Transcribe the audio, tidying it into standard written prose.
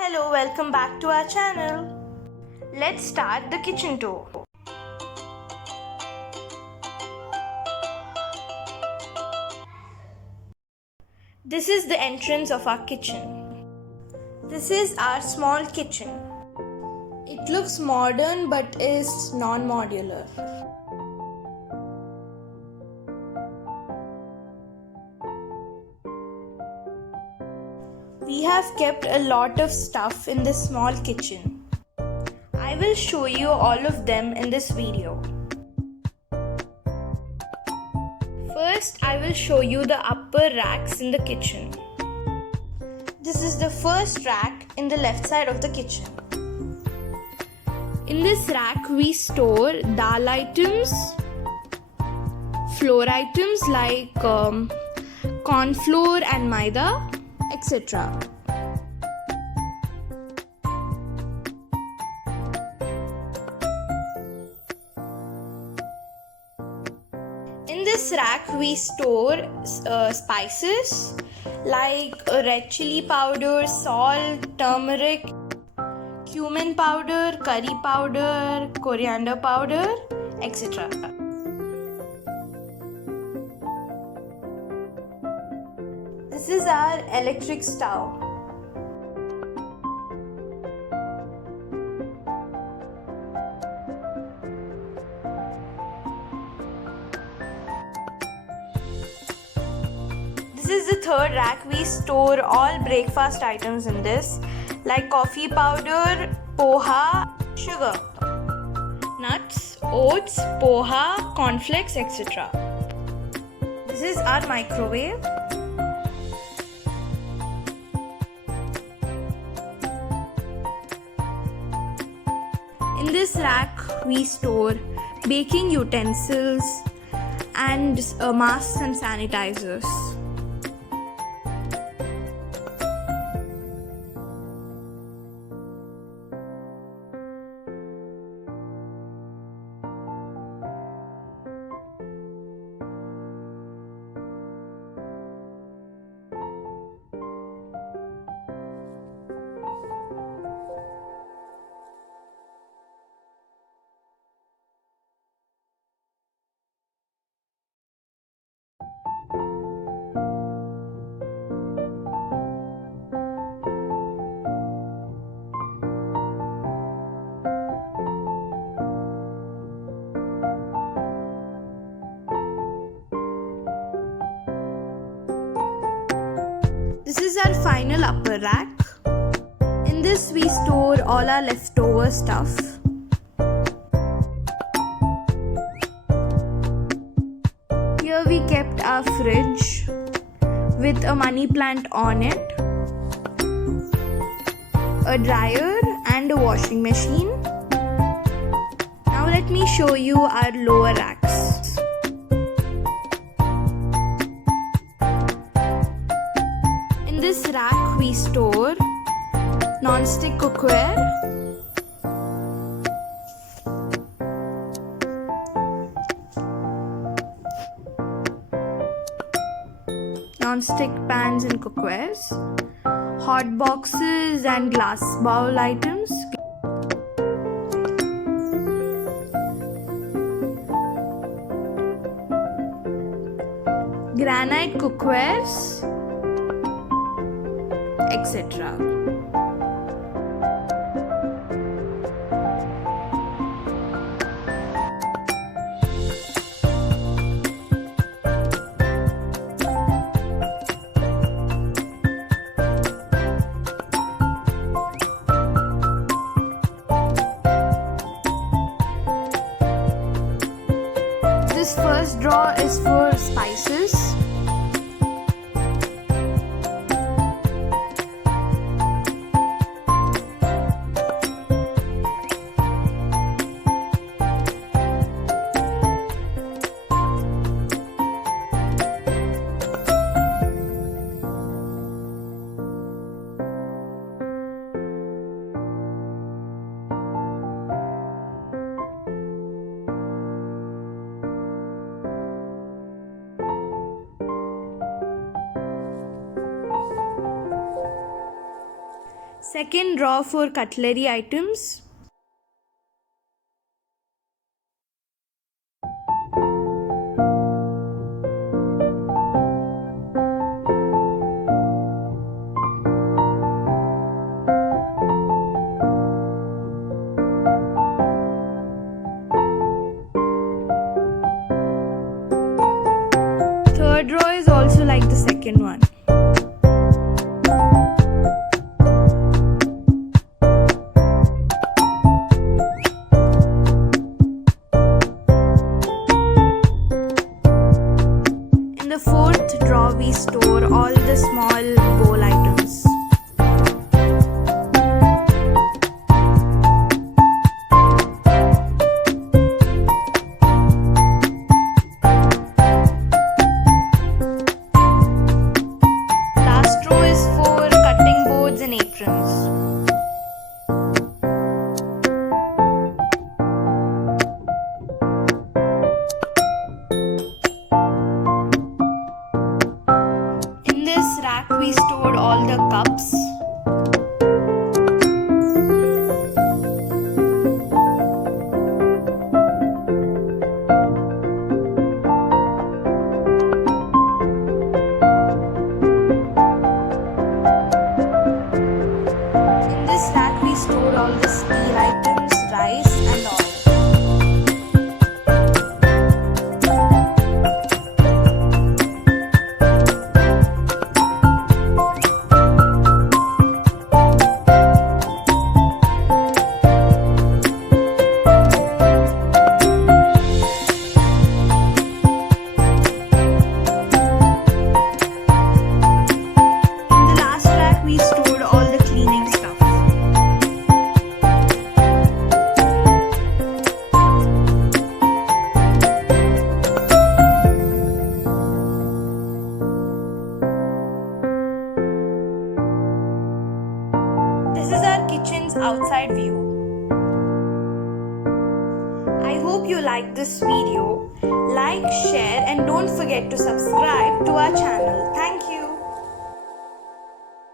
Hello, welcome back to our channel. Let's start the kitchen tour. This is the entrance of our kitchen. This is our small kitchen. It looks modern but is non-modular. We have kept a lot of stuff in this small kitchen. I will show you all of them in this video. First, I will show you the upper racks in the kitchen. This is the first rack in the left side of the kitchen. In this rack, we store dal items, flour items like corn flour and maida, etc. In this rack we store spices like red chili powder, salt, turmeric, cumin powder, curry powder, coriander powder, etc. This is our electric stove. This is the third rack. We store all breakfast items in this, like coffee powder, poha, sugar, nuts, oats, poha, cornflakes, etc. This is our microwave. In this rack, we store baking utensils and masks and sanitizers. This is our final upper rack. In this we store all our leftover stuff. Here we kept our fridge with a money plant on it, a dryer and a washing machine. Now let me show you our lower racks. In this rack we store non-stick cookware, non-stick pans and cookwares, hot boxes and glass bowl items, granite cookwares, etc. This first drawer is for spices. Second drawer for cutlery items. Third drawer is also like the second one. In the fourth drawer we store all the small bowl items. Last row is for cutting boards and aprons. In this rack we stored all the cups. In this rack we stored all the steel items, rice and oil. In the last rack we stored all the cleaning stuff. This is our kitchen's outside view. I hope you liked this video. Like, share and don't forget to subscribe to our channel. Thank you.